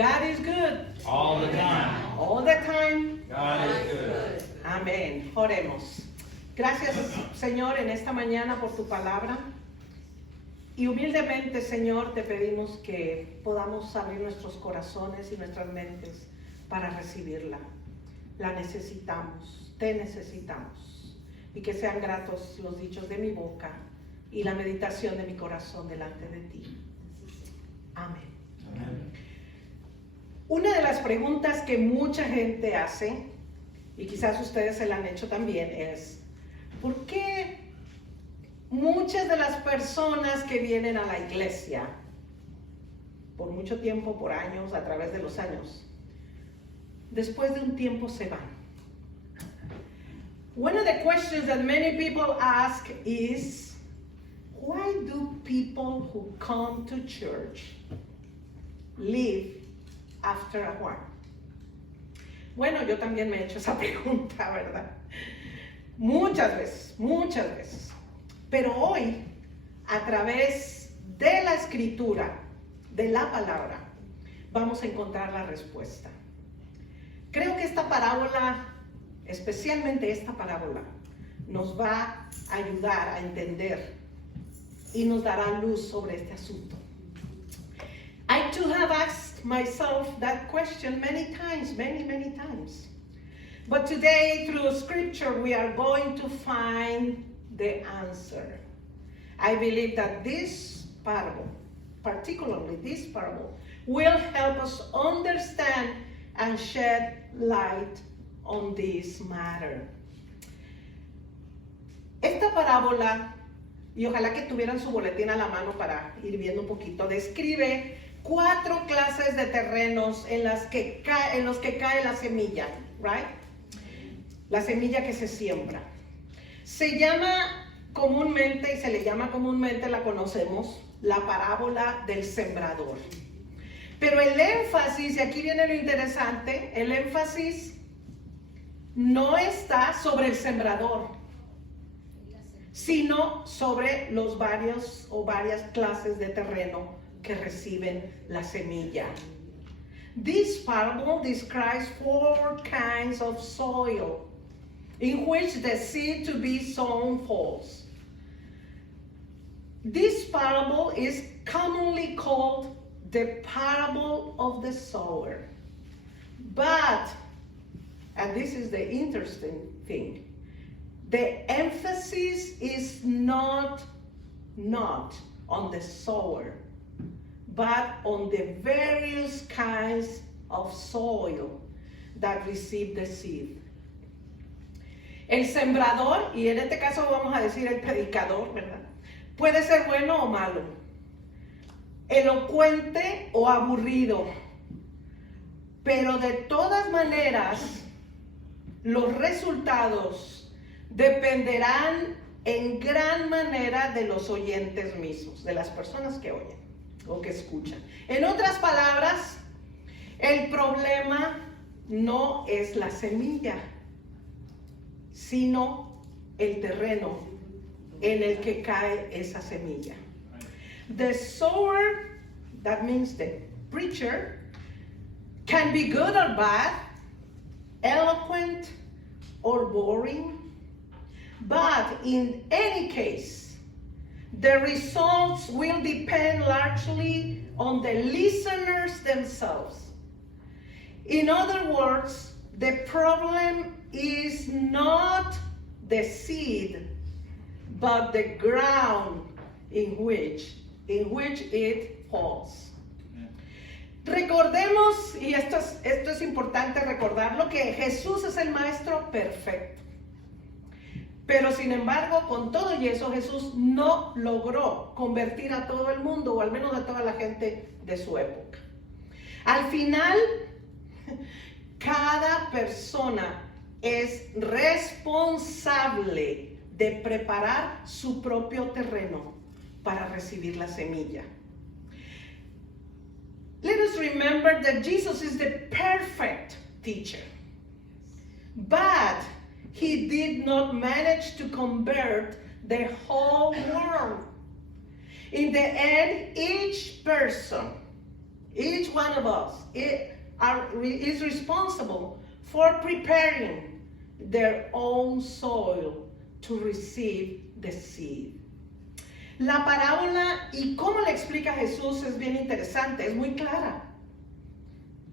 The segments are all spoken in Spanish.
God is good. All the time. All the time. God is good. Amén. Oremos. Gracias, Señor, en esta mañana por tu palabra. Y humildemente, Señor, te pedimos que podamos abrir nuestros corazones y nuestras mentes para recibirla. La necesitamos, te necesitamos. Y que sean gratos los dichos de mi boca y la meditación de mi corazón delante de ti. Amén. Amén. Una de las preguntas que mucha gente hace, y quizás ustedes se la han hecho también, es ¿por qué muchas de las personas que vienen a la iglesia por mucho tiempo, por años, a través de los años, después de un tiempo se van? One of the questions that many people ask is, why do people who come to church leave after a while? Bueno, yo también me he hecho esa pregunta, ¿verdad? Muchas veces. Pero hoy, a través de la escritura, de la palabra, vamos a encontrar la respuesta. Creo que esta parábola, especialmente esta parábola, nos va a ayudar a entender y nos dará luz sobre este asunto. I too have asked myself that question many times. But today, through scripture, we are going to find the answer. I believe that this parable, particularly this parable, will help us understand and shed light on this matter. Esta parábola, y ojalá que tuvieran su boletín a la mano para ir viendo un poquito, describe 4 clases de terrenos en los que cae la semilla, right? La semilla que se siembra. Se llama comúnmente, y se le llama comúnmente, la conocemos, la parábola del sembrador. Pero el énfasis, y aquí viene lo interesante, el énfasis no está sobre el sembrador, sino sobre los varias clases de terreno que reciben la semilla. This parable describes 4 kinds of soil in which the seed to be sown falls. This parable is commonly called the parable of the sower. But, and this is the interesting thing, the emphasis is not on the sower, but on the various kinds of soil that receive the seed. El sembrador, y en este caso vamos a decir el predicador, ¿verdad? Puede ser bueno o malo, elocuente o aburrido, pero de todas maneras los resultados dependerán en gran manera de los oyentes mismos, de las personas que oyen o que escuchan. En otras palabras, el problema no es la semilla, sino el terreno en el que cae esa semilla. The sower, that means the preacher, can be good or bad, eloquent or boring, but in any case, the results will depend largely on the listeners themselves. In other words, the problem is not the seed, but the ground in which it falls. Recordemos, y esto es importante recordarlo, que Jesús es el maestro perfecto. Pero sin embargo, con todo y eso, Jesús no logró convertir a todo el mundo, o al menos a toda la gente de su época. Al final, cada persona es responsable de preparar su propio terreno para recibir la semilla. Let us remember that Jesus is the perfect teacher, but he did not manage to convert the whole world. In the end, each person each one of us is responsible for preparing their own soil to receive the seed. La parábola y cómo la explica Jesús es bien interesante, es muy clara.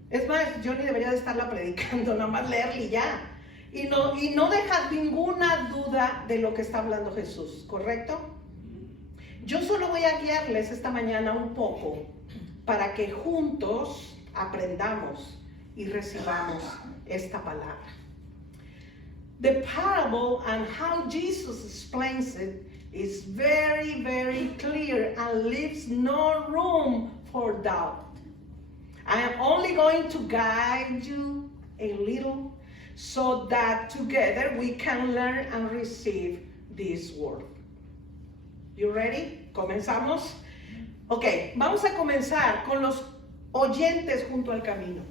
Es más, yo ni debería de estarla predicando, nada más leerla y ya. Y no deja ninguna duda de lo que está hablando Jesús, ¿correcto? Yo solo voy a guiarles esta mañana un poco para que juntos aprendamos y recibamos esta palabra. The parable and how Jesus explains it is very, very clear and leaves no room for doubt. I am only going to guide you a little so that together we can learn and receive this word. You ready? ¿Comenzamos? Ok, vamos a comenzar con los oyentes junto al camino.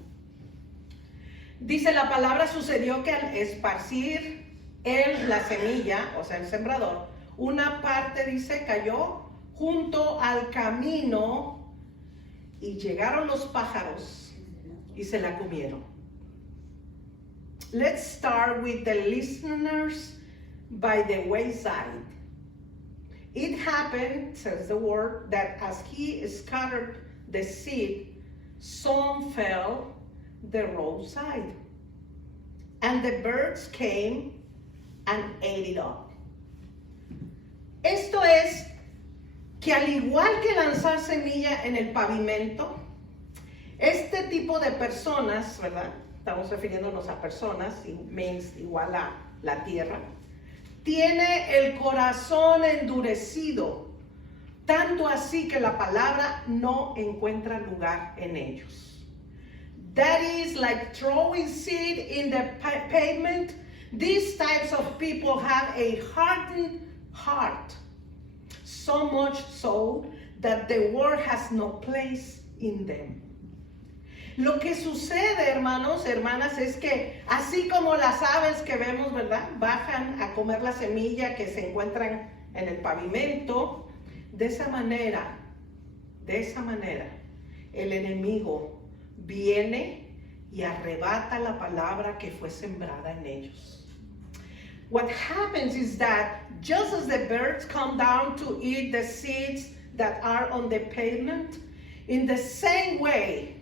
Dice la palabra, sucedió que al esparcir él la semilla, o sea el sembrador, una parte dice cayó junto al camino y llegaron los pájaros y se la comieron. Let's start with the listeners by the wayside. It happened, says the word, that as he scattered the seed, some fell the roadside, and the birds came and ate it up. Esto es que al igual que lanzar semilla en el pavimento, este tipo de personas, ¿verdad? Estamos refiriéndonos a personas, means igual a la tierra, tiene el corazón endurecido, tanto así que la palabra no encuentra lugar en ellos. That is like throwing seed in the pavement. These types of people have a hardened heart, so much so that the word has no place in them. Lo que sucede, hermanos, hermanas, es que así como las aves que vemos, ¿verdad? Bajan a comer la semilla que se encuentran en el pavimento, de esa manera, el enemigo viene y arrebata la palabra que fue sembrada en ellos. What happens is that just as the birds come down to eat the seeds that are on the pavement, in the same way,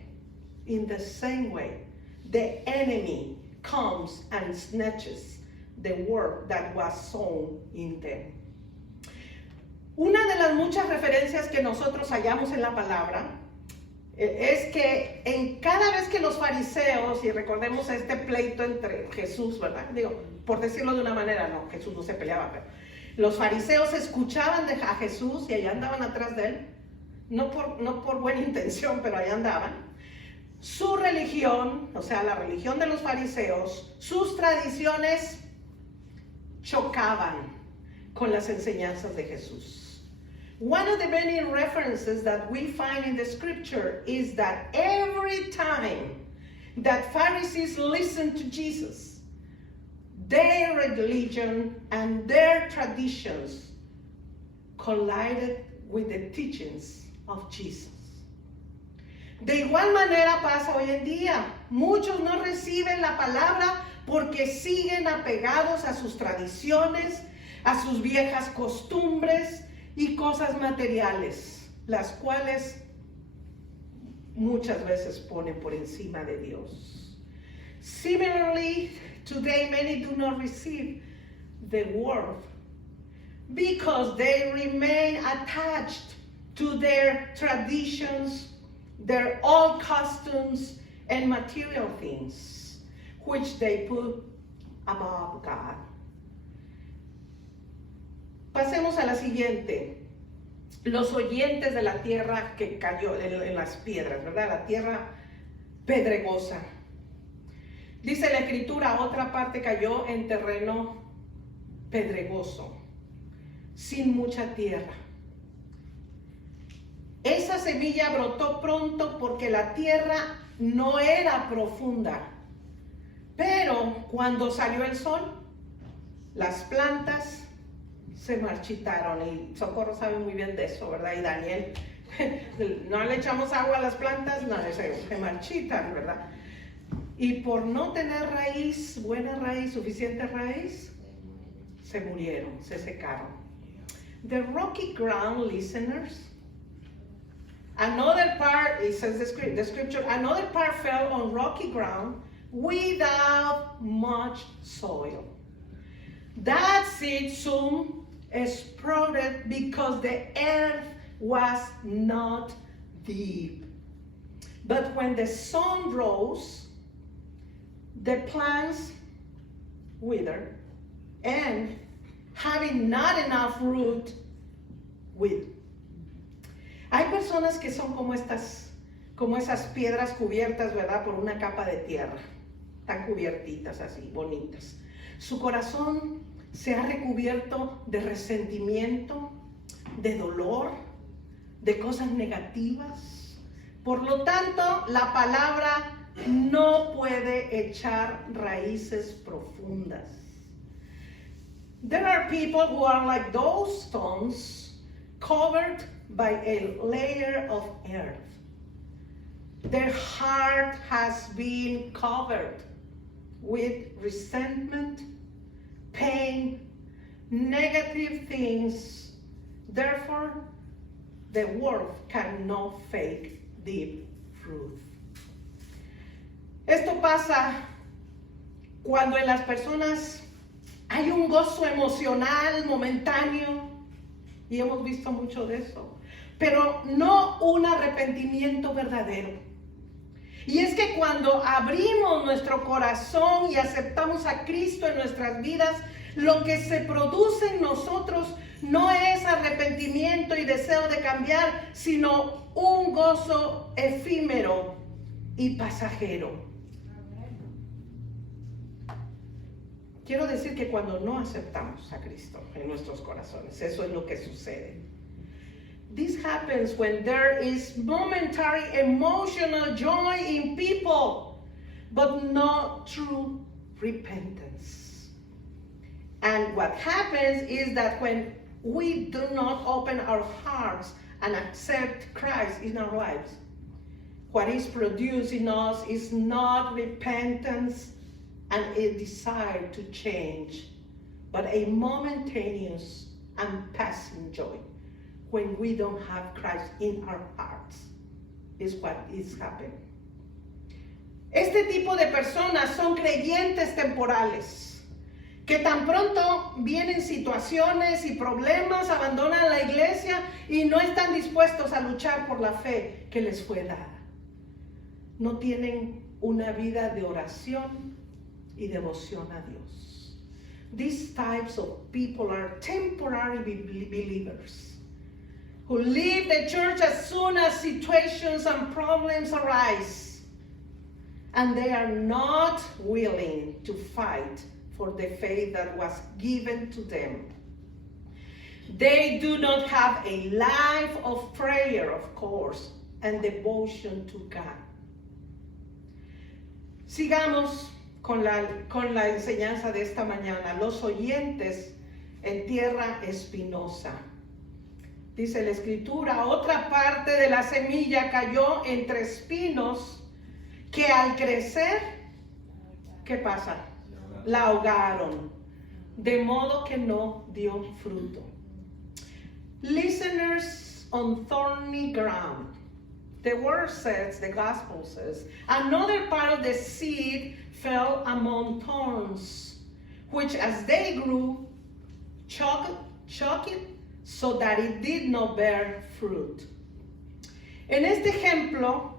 the enemy comes and snatches the word that was sown in them. Una de las muchas referencias que nosotros hallamos en la palabra es que en cada vez que los fariseos, y recordemos este pleito entre Jesús, ¿verdad? Digo, por decirlo de una manera, no, Jesús no se peleaba, pero los fariseos escuchaban a Jesús y allá andaban atrás de él, no por buena intención, pero allá andaban. Su religión, o sea, la religión de los fariseos, sus tradiciones chocaban con las enseñanzas de Jesús. One of the many references that we find in the scripture is that every time that Pharisees listened to Jesus, their religion and their traditions collided with the teachings of Jesus. De igual manera pasa hoy en día. Muchos no reciben la palabra porque siguen apegados a sus tradiciones, a sus viejas costumbres y cosas materiales, las cuales muchas veces ponen por encima de Dios. Similarly, today many do not receive the word because they remain attached to their traditions, their old customs and material things, which they put above God. Pasemos a la siguiente. Los oyentes de la tierra que cayó en las piedras, ¿verdad? La tierra pedregosa. Dice la escritura, otra parte cayó en terreno pedregoso, sin mucha tierra. Esa semilla brotó pronto porque la tierra no era profunda. Pero cuando salió el sol, las plantas se marchitaron. Y Socorro sabe muy bien de eso, ¿verdad? Y Daniel No le echamos agua a las plantas, no, se marchitan, ¿verdad? Y por no tener raíz, buena raíz, suficiente raíz, se murieron, se secaron. The rocky ground, listeners, another part, it says the scripture, another part fell on rocky ground without much soil. That seed soon sprouted because the earth was not deep. But when the sun rose, the plants withered, and having not enough root, withered. Hay personas que son como esas piedras cubiertas, ¿verdad? Por una capa de tierra, tan cubiertitas así, bonitas. Su corazón se ha recubierto de resentimiento, de dolor, de cosas negativas. Por lo tanto, la palabra no puede echar raíces profundas. There are people who are like those stones covered by a layer of earth. Their heart has been covered with resentment, pain, negative things. Therefore, the world cannot fake deep fruit. Esto pasa cuando en las personas hay un gozo emocional momentáneo, y hemos visto mucho de eso, pero no un arrepentimiento verdadero. Y es que cuando abrimos nuestro corazón y aceptamos a Cristo en nuestras vidas, lo que se produce en nosotros no es arrepentimiento y deseo de cambiar, sino un gozo efímero y pasajero. Quiero decir que cuando no aceptamos a Cristo en nuestros corazones, eso es lo que sucede. This happens when there is momentary emotional joy in people, but not true repentance. And what happens is that when we do not open our hearts and accept Christ in our lives, what is produced in us is not repentance and a desire to change, but a momentaneous and passing joy when we don't have Christ in our hearts, is what is happening. Este tipo de personas son creyentes temporales, que tan pronto vienen situaciones y problemas, abandonan la iglesia y no están dispuestos a luchar por la fe que les fue dada. No tienen una vida de oración y devoción a Dios. These types of people are temporary believers who leave the church as soon as situations and problems arise, and they are not willing to fight for the faith that was given to them. They do not have a life of prayer, of course, and devotion to God. Sigamos con la enseñanza de esta mañana. Los oyentes en tierra espinosa. Dice la escritura, otra parte de la semilla cayó entre espinos que al crecer, ¿qué pasa? La ahogaron, de modo que no dio fruto. Listeners on thorny ground. The word says, the gospel says, another part of the seed fell among thorns, which as they grew, choked it, so that it did not bear fruit. En este ejemplo,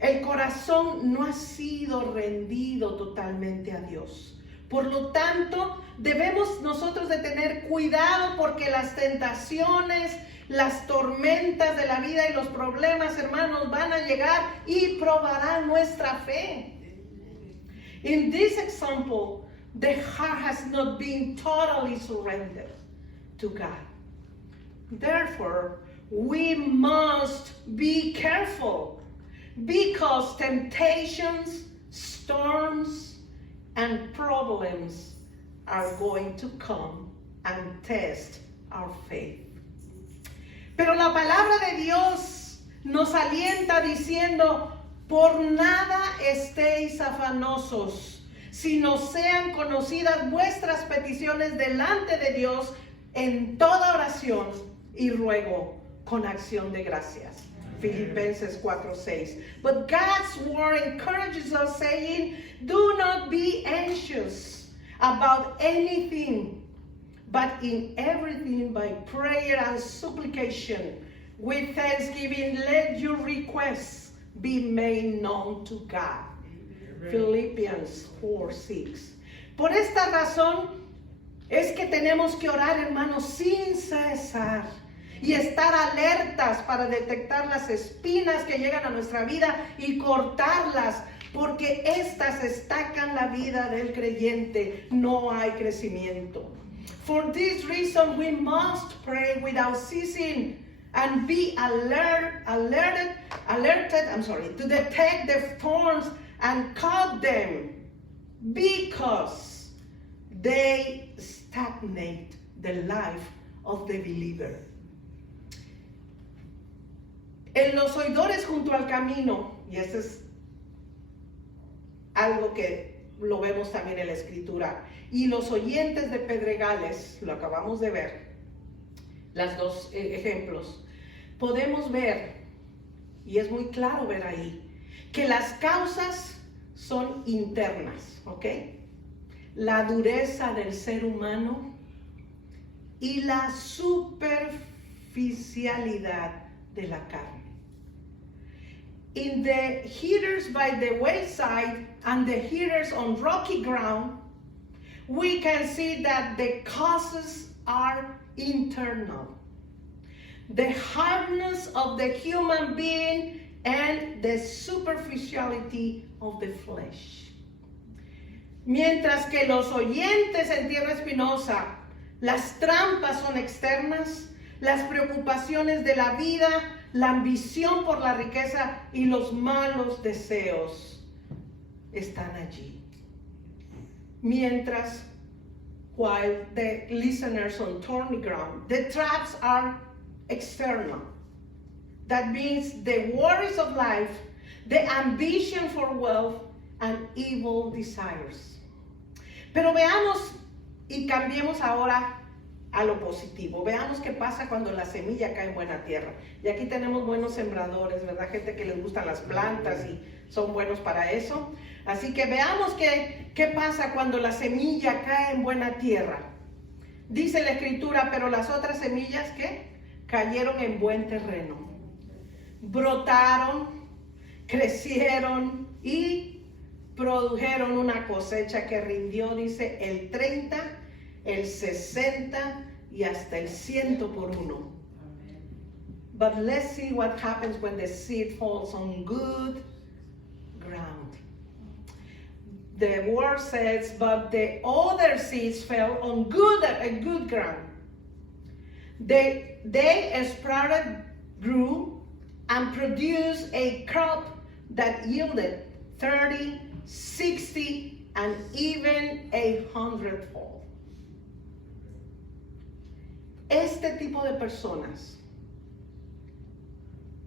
el corazón no ha sido rendido totalmente a Dios. Por lo tanto, debemos nosotros de tener cuidado porque las tentaciones, las tormentas de la vida y los problemas, hermanos, van a llegar y probarán nuestra fe. In this example, the heart has not been totally surrendered to God. Therefore, we must be careful because temptations, storms, and problems are going to come and test our faith. Pero la palabra de Dios nos alienta diciendo, por nada estéis afanosos, sino sean conocidas vuestras peticiones delante de Dios en toda oración y ruego con acción de gracias. Filipenses 4:6. But God's word encourages us, saying, do not be anxious about anything, but in everything by prayer and supplication, with thanksgiving, let your requests be made known to God. Philippians 4:6. Por esta razón es que tenemos que orar, hermanos, sin cesar y estar alertas para detectar las espinas que llegan a nuestra vida y cortarlas, porque estas estacan la vida del creyente. No hay crecimiento. For this reason we must pray without ceasing and be alerted to detect the thorns and cut them, because they stagnate the life of the believer. En los oidores junto al camino, y este es algo que lo vemos también en la escritura, y los oyentes de pedregales, lo acabamos de ver, las dos ejemplos, podemos ver, y es muy claro ver ahí, que las causas son internas, ¿ok? La dureza del ser humano y la superficialidad de la carne. In the heaters by the wayside and the heaters on rocky ground, we can see that the causes are internal. The hardness of the human being and the superficiality of the flesh. Mientras que los oyentes en tierra espinosa, las trampas son externas, las preocupaciones de la vida, la ambición por la riqueza y los malos deseos están allí. Mientras, while the listeners on thorny ground, the traps are external. That means the worries of life, the ambition for wealth, and evil desires. Pero veamos y cambiemos ahora a lo positivo. Veamos qué pasa cuando la semilla cae en buena tierra. Y aquí tenemos buenos sembradores, ¿verdad? Gente que les gustan las plantas y son buenos para eso. Así que veamos qué pasa cuando la semilla cae en buena tierra. Dice la escritura, pero las otras semillas, ¿qué? Cayeron en buen terreno. Brotaron, crecieron y produjeron una cosecha que rindió, dice, el 30, el 60 y hasta el 100 por uno. But let's see what happens when the seed falls on good ground. The word says, but the other seeds fell on good ground. They sprouted, grew, and produced a crop that yielded 30, 60, and even 100-fold. Este tipo de personas,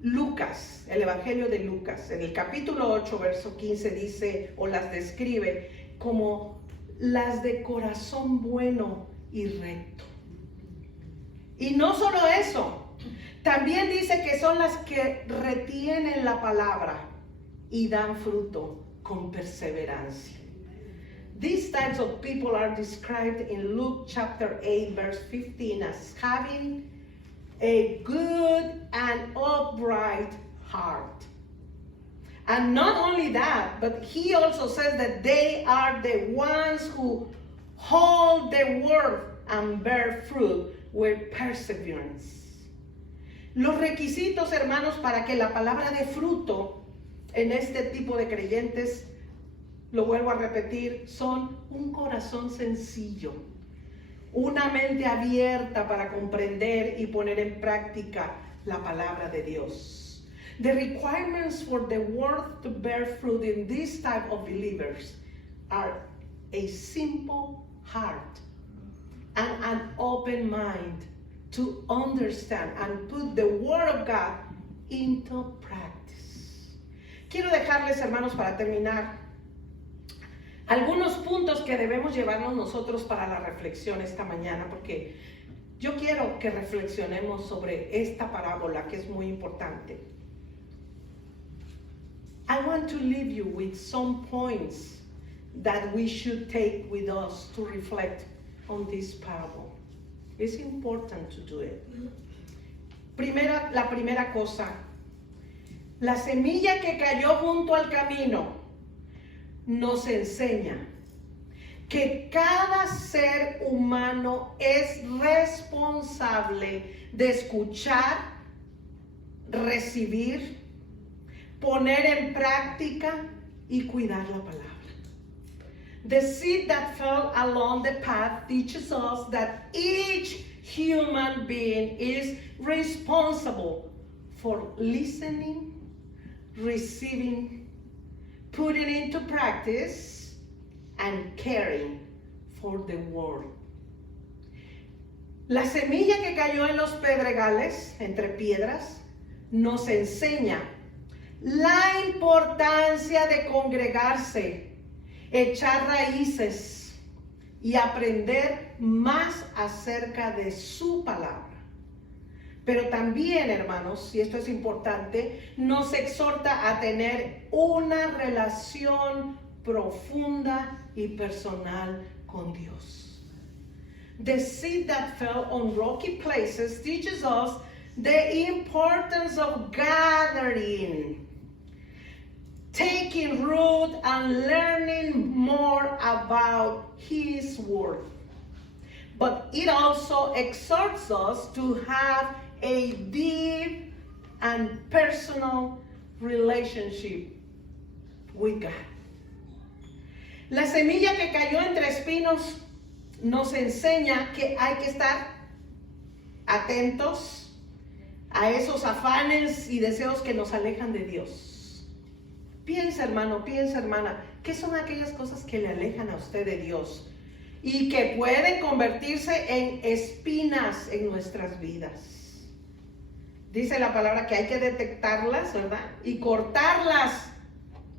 Lucas, el Evangelio de Lucas, en el capítulo 8, verso 15 dice, o las describe como las de corazón bueno y recto. Y no solo eso, también dice que son las que retienen la palabra y dan fruto con perseverancia. These types of people are described in Luke chapter 8, verse 15 as having a good and upright heart. And not only that, but he also says that they are the ones who hold the word and bear fruit with perseverance. Los requisitos, hermanos, para que la palabra dé fruto en este tipo de creyentes, lo vuelvo a repetir, son un corazón sencillo, una mente abierta para comprender y poner en práctica la palabra de Dios. The requirements for the word to bear fruit in this type of believers are a simple heart and an open mind to understand and put the Word of God into practice. Quiero dejarles, hermanos, para terminar, algunos puntos que debemos llevarnos nosotros para la reflexión esta mañana, porque yo quiero que reflexionemos sobre esta parábola que es muy importante. I want to leave you with some points that we should take with us to reflect on this parable. It's important to do it. La primera cosa, la semilla que cayó junto al camino nos enseña que cada ser humano es responsable de escuchar, recibir, poner en práctica y cuidar la palabra. The seed that fell along the path teaches us that each human being is responsible for listening, receiving, putting into practice, and caring for the word. La semilla que cayó en los pedregales, entre piedras, nos enseña la importancia de congregarse, echar raíces y aprender más acerca de su palabra. Pero también, hermanos, y esto es importante, nos exhorta a tener una relación profunda y personal con Dios. The seed that fell on rocky places teaches us the importance of gathering, taking root and learning more about His Word. But it also exhorts us to have a deep and personal relationship with God. La semilla que cayó entre espinos nos enseña que hay que estar atentos a esos afanes y deseos que nos alejan de Dios. Piensa, hermano, piensa, hermana, ¿qué son aquellas cosas que le alejan a usted de Dios y que pueden convertirse en espinas en nuestras vidas? Dice la palabra que hay que detectarlas, ¿verdad? Y cortarlas,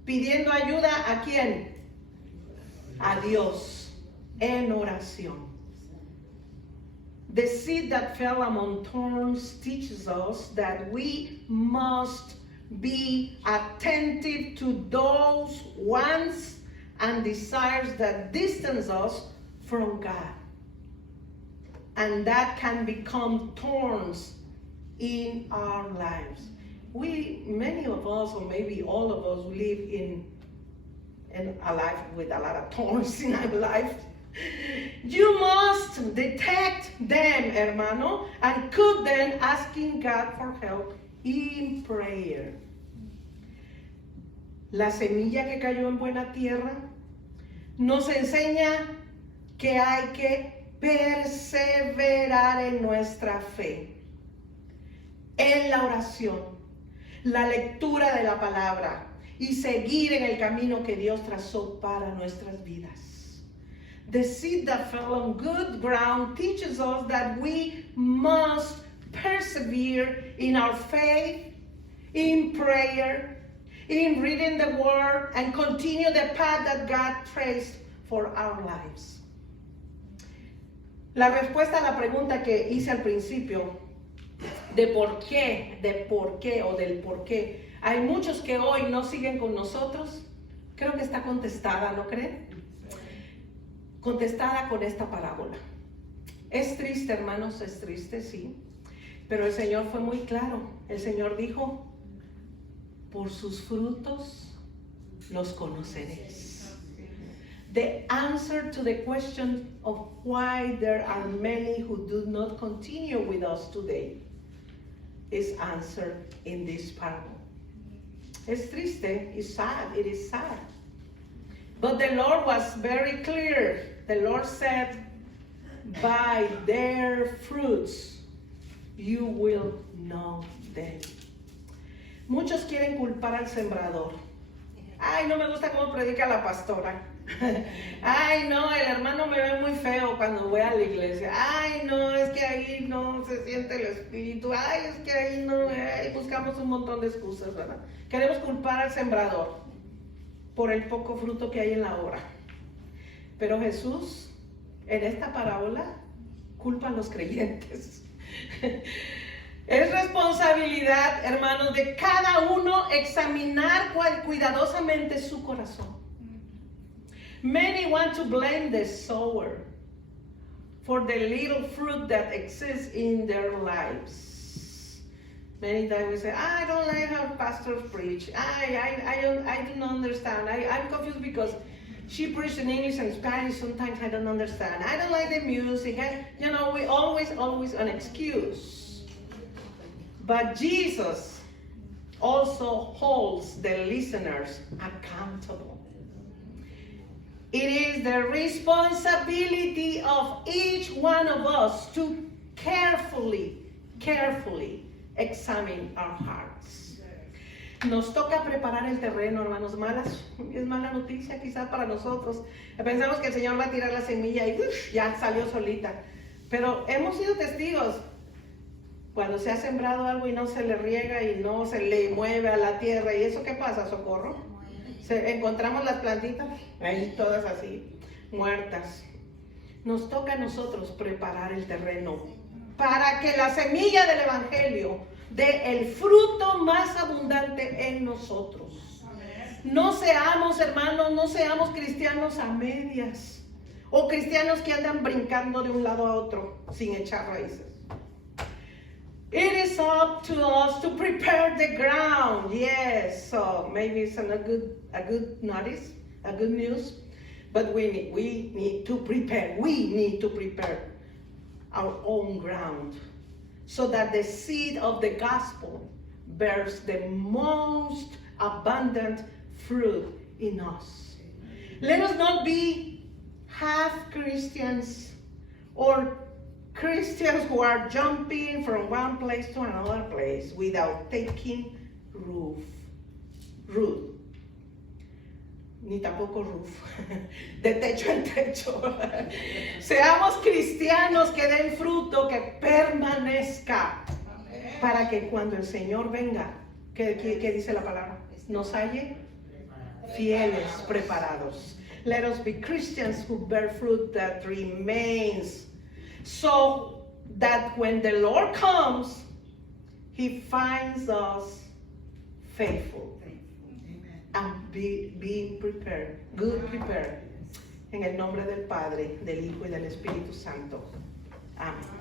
pidiendo ayuda ¿a quién? A Dios, en oración. The seed that fell among thorns teaches us that we must be attentive to those wants and desires that distance us from God. And that can become thorns in our lives. Many of us, or maybe all of us, live in a life with a lot of thorns in our life. You must detect them, hermano, and cut them, asking God for help in prayer. La semilla que cayó en buena tierra nos enseña que hay que perseverar en nuestra fe, en la oración, la lectura de la palabra y seguir en el camino que Dios trazó para nuestras vidas. The seed that fell on good ground teaches us that we must persevere in our faith, in prayer, in reading the word, and continue the path that God traced for our lives. La respuesta a la pregunta que hice al principio de por qué o del por qué, hay muchos que hoy no siguen con nosotros, creo que está contestada, ¿no creen? Contestada con esta parábola. Es triste, hermanos, es triste, sí, pero el Señor fue muy claro. El Señor dijo: por sus frutos los conoceréis. The answer to the question of why there are many who do not continue with us today is answered in this parable. Es triste, it's sad, it is sad. But the Lord was very clear. The Lord said, by their fruits you will know them. Muchos quieren culpar al sembrador. Ay, no me gusta cómo predica la pastora. Ay, no, el hermano me ve muy feo cuando voy a la iglesia. Ay, no, es que ahí no se siente el espíritu. Ay, es que ahí no, buscamos un montón de excusas, ¿verdad? Queremos culpar al sembrador por el poco fruto que hay en la obra. Pero Jesús, en esta parábola, culpa a los creyentes. Es responsabilidad, hermanos, de cada uno examinar cuidadosamente su corazón. Many want to blame the sower for the little fruit that exists in their lives. Many times we say, I don't like how pastors preach. I do not understand. I'm confused because she preaches in English and Spanish. Sometimes I don't understand. I don't like the music. We always an excuse. But Jesus also holds the listeners accountable. It is the responsibility of each one of us to carefully examine our hearts. Nos toca preparar el terreno, hermanos. Es mala noticia quizás para nosotros. Pensamos que el Señor va a tirar la semilla y ya salió solita. Pero hemos sido testigos. Cuando se ha sembrado algo y no se le riega y no se le mueve a la tierra, ¿y eso qué pasa, Socorro? Encontramos las plantitas ahí todas así, muertas. Nos toca a nosotros preparar el terreno para que la semilla del Evangelio dé el fruto más abundante en nosotros. No seamos, hermanos, no seamos cristianos a medias o cristianos que andan brincando de un lado a otro sin echar raíces. It is up to us to prepare the ground. Yes, so maybe it's a good notice, a good news, but we need to prepare. We need to prepare our own ground so that the seed of the gospel bears the most abundant fruit in us. Let us not be half Christians or Christians who are jumping from one place to another place without taking root. Ni tampoco roof, de techo en techo. Seamos cristianos que den fruto, que permanezca, para que cuando el Señor venga, ¿qué dice la palabra? Nos halle fieles, preparados. Let us be Christians who bear fruit that remains, so that when the Lord comes, He finds us faithful. And being prepared, good prepared. En el nombre del Padre, del Hijo y del Espíritu Santo. Amén.